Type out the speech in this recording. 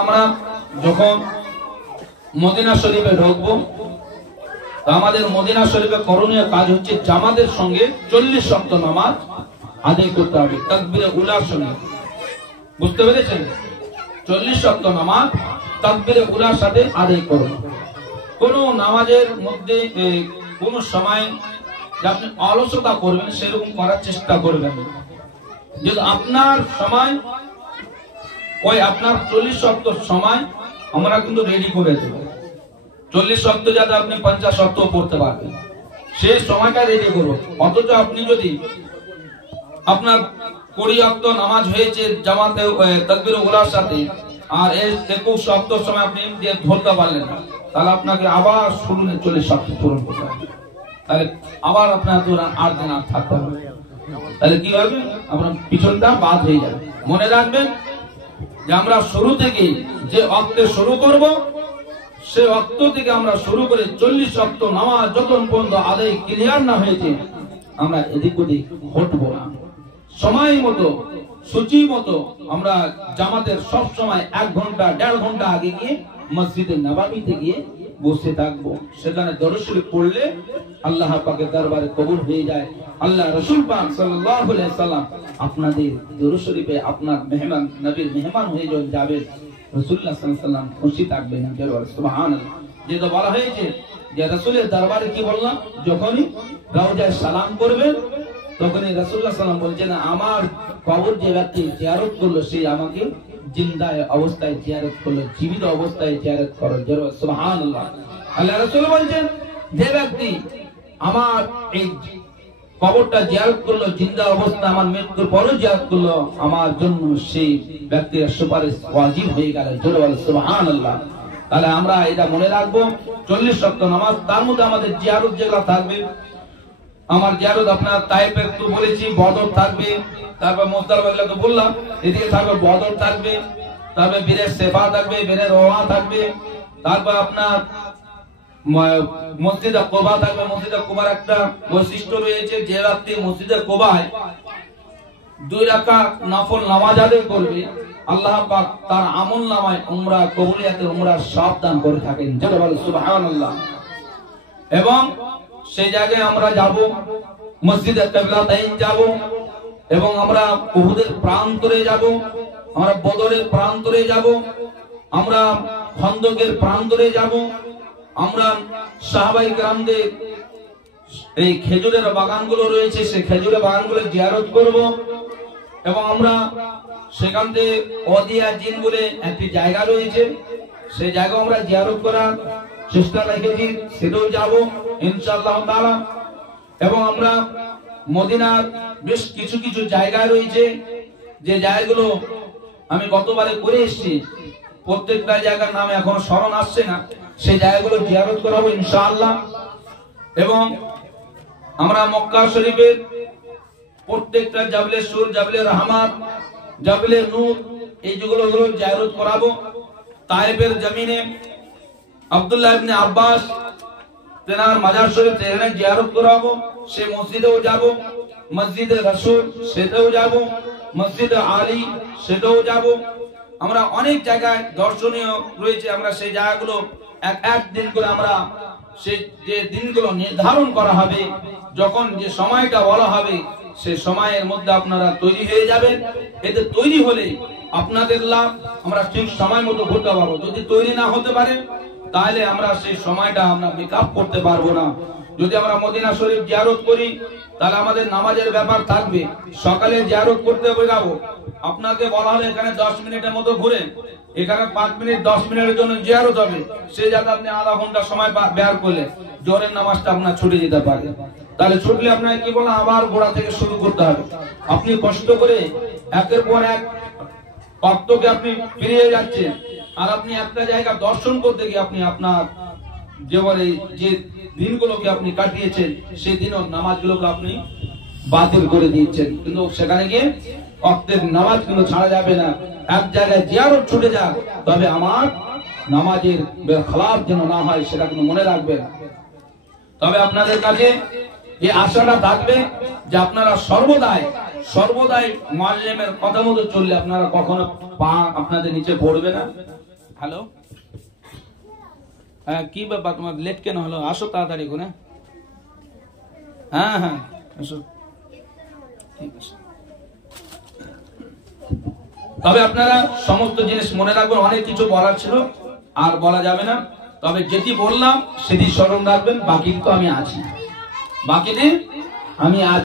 আমরা যখন মদিনা শরীফে ঢুকবো, আমাদের মদিনা শরীফে করণীয় কাজ হচ্ছে জামাতের সঙ্গে 40 ওয়াক্ত নামাজ আদায় করতে হবে তাকবীরে উলার সঙ্গে। বুঝতে পেরেছেন? 40 ওয়াক্ত নামাজ তাকবীরে উলার সাথে আদায় করুন। কোন নামাজের মধ্যে কোন সময় যে আপনি অলসতা করবেন সেরকম করার চেষ্টা করবেন। যদি আপনার সময় ওই আপনার 40 ওয়াক্ত সময় আমরা কিন্তু রেডি করে দেব। 40 ওয়াক্ত যাতে আপনি 50 ওয়াক্ত পড়তে পারবেন সেই সময়টা রেডি করব। অথচ আপনি যদি আপনার 20 ওয়াক্ত নামাজ হয়েছে জামাতে তাকবীরে উলার সাথে আর এই 21 ওয়াক্ত সময় আপনি যে ধরতে পারলেন না, তাহলে আপনাকে আবার শুরু 40 ওয়াক্ত পূরণ করতে হবে। তাহলে আবার আপনার 8 দিন আর থাকতে হবে। তাহলে কি হবে? আপনার পিছনটা বাদ হয়ে যাবে। মনে রাখবেন যে আমরা শুরু থেকে যে ওয়াক্তে শুরু করব সেই ওয়াক্ত থেকে আমরা শুরু করে 40 ওয়াক্ত নামাজ যতক্ষণ পর্যন্ত আদায় ক্লিয়ার না হয়েছে আমরা এদিক ওদিক হটবো না। সময় মতো সূচি মতো আমরা জামাতের সব সময় 1 ঘন্টা 1.5 ঘন্টা আগে গিয়ে মসজিদে নববীতে গিয়ে বসে থাকবো। সেখানে দরুদ শরীফ পড়লে আল্লাহ পাকের দরবারে কবুল হয়ে যায়। আল্লাহ রাসূল পাক সাল্লাল্লাহু আলাইহি সাল্লাম আপনাদের দরুদ শরীফে আপনার মেহমান নবীর মেহমান হয়ে যাবেন। রাসূলুল্লাহ সাল্লাল্লাহু আলাইহি সাল্লাম খুশি থাকবেন। সুবহানাল্লাহ। যেটা বলা হয়েছে যে রাসূলের দরবারে কি বললাম, যখনই রওজায় সালাম করবেন তখনই রাসূলুল্লাহ সাল্লাল্লাহু আলাইহি সাল্লাম বলছেন আমার কবর যে ব্যক্তি জিয়ারত করলো সে আমাকে জিন্দা অবস্থায় জিয়ারত করলো, জীবিত অবস্থায় জিয়ারত করো। সুবহানাল্লাহ। আল্লাহ রাসূল বলেন যে ব্যক্তি আমার এই কবরটা জিয়ারত করলো জিন্দা অবস্থা, আমার মৃত্যুর পরও জিয়ারত করলো, আমার জন্য সেই ব্যক্তির সুপারিশ ওয়াজিব হয়ে গেল। জোরে বলো সুবহানাল্লাহ। তাহলে আমরা এটা মনে রাখবো 40 ওয়াক্ত নামাজ, তার মধ্যে আমাদের জিয়ারত যেগুলো থাকবে, আমার জিয়ারত আপনার তায়েফের তো বলেছি, বদর থাকবে, তারপর মুজদালিফা এগুলো তো বললাম, এদিকে থাকবে বদর থাকবে, তারপর বীরের সেফা থাকবে, বীরের রওয়া থাকবে, তারপর আপনার মসজিদে কুবা থাকবে। মসজিদে কুবার একটা বৈশিষ্ট্য রয়েছে, যে ব্যক্তি মসজিদে কুবায় 2 রাকাত নফল নামাজ আদায় করবে আল্লাহ পাক তার আমলনামায় উমরা কবুলিয়াতের উমরার সব দান করে থাকেন। জোরে বলো সুবহানাল্লাহ। এবং সেই জায়গায় আমরা যাব, মসজিদে কিবলাতাইন যাব, এবং আমরা উহুদের প্রান্তরে যাব, আমরা বদরের প্রান্তরে যাব, আমরা খন্দকের প্রান্তরে যাব, আমরা সাহাবায়ে কেরামদের এই খেজুরের বাগানগুলো রয়েছে সেই খেজুরের বাগানগুলো জিয়ারত করব, এবং আমরা সেখান থেকে ওয়াদিয়া জিন বলে একটি জায়গা রয়েছে সেই জায়গা আমরা জিয়ারত করার চেষ্টা রেখেছি, সেটাও যাব ইনশাআল্লাহ তাআলা। এবং আমরা মদিনার বেশ কিছু কিছু জায়গা রয়েছে যে জায়গাগুলো আমি গতবারে করে এসেছি, প্রত্যেকটা জায়গার নাম এখন স্মরণ আসছে না, সেই জায়গাগুলো জিয়ারত করাবো ইনশাআল্লাহ। এবং আমরা মক্কা শরীফের প্রত্যেকটা জাবলে সুর, জাবলে রহমাত, জাবলে নূর এই যেগুলো জিয়ারত করাবো। তায়েফের জমিনে আব্দুল্লাহ ইবনে আব্বাস তেনার মাজার শরীফ তেনার জিয়ারত করাবো, সে মসজিদেও যাব, মসজিদে রাসূল সেটাও যাব, মসজিদে আলী সেটাও যাব। আমরা অনেক জায়গায় দর্শনীয় রয়েছে, আমরা সেই জায়গাগুলো এক দিন করে আমরা সেই যে দিনগুলো নির্ধারণ করা হবে, যখন যে সময়টা বলা হবে সেই সময়ের মধ্যে আপনারা তৈরি হয়ে যাবেন। এতে তৈরি হলে আপনাদের লাভ, আমরা ঠিক সময় মতো ঘুরতে পারবো। যদি তৈরি না হতে পারে তাহলে আমরা সেই সময়টা আমরা মেকআপ করতে পারবো না। যদি আমরা মদিনা শরীফ জিয়ারত করি তাহলে আমাদের নামাজের ব্যাপার থাকবে, সকালে জিয়ারত করতে বেরাবো, আপনাকে বলা হলো এখানে 10 মিনিটের মতো ঘুরে, এখানে 5 মিনিট 10 মিনিটের জন্য জিয়ারত হবে, সেই জায়গায় আপনি আধা ঘন্টা সময় ব্যয় করলে জোহরের নামাজটা আপনার ছুটে যেতে পারে। তাহলে ছুটলে আপনাকে কি বলা, আবার গোড়া থেকে শুরু করতে হবে। আপনি কষ্ট করে একের পর এক ওয়াক্তকে আপনি ফিরিয়ে যাচ্ছেন, আর আপনি একটা জায়গা দর্শন করতে গিয়ে আপনি আপনার জীবনে যে দিনগুলোকে আপনি কাটিয়েছেন সেই দিনও নামাজগুলোকে আপনি বাতিল করে দিচ্ছেন। কিন্তু সেখানে গিয়ে ওয়াক্তের নামাজ কিন্তু ছাড়া যাবে না। এক জায়গায় জিয়ারত ছুটে যাক, তবে আমার নামাজের খেলাফ যেন না হয় সেটা কিন্তু মনে রাখবেন। তবে আপনাদের কাছে এই আশাটা থাকবে যে আপনারা সর্বদাই সর্বদাই মুআল্লিমের কথা মতো চললে আপনারা কখনো পা আপনাদের নিচে পড়বে না। হ্যালো, হ্যাঁ কি ব্যাপার, তোমার লেট কেন হলো? আসো তাড়াতাড়ি করে। হ্যাঁ হ্যাঁ আসো, ঠিক আছে। তবে আপনারা সমস্ত জিনিস মনে রাখবেন, অনেক কিছু বলার ছিল আর বলা যাবে না, তবে যেটি বললাম সেটি স্মরণ রাখবেন। বাকি তো আমি আছি, বাকি আমি আছি।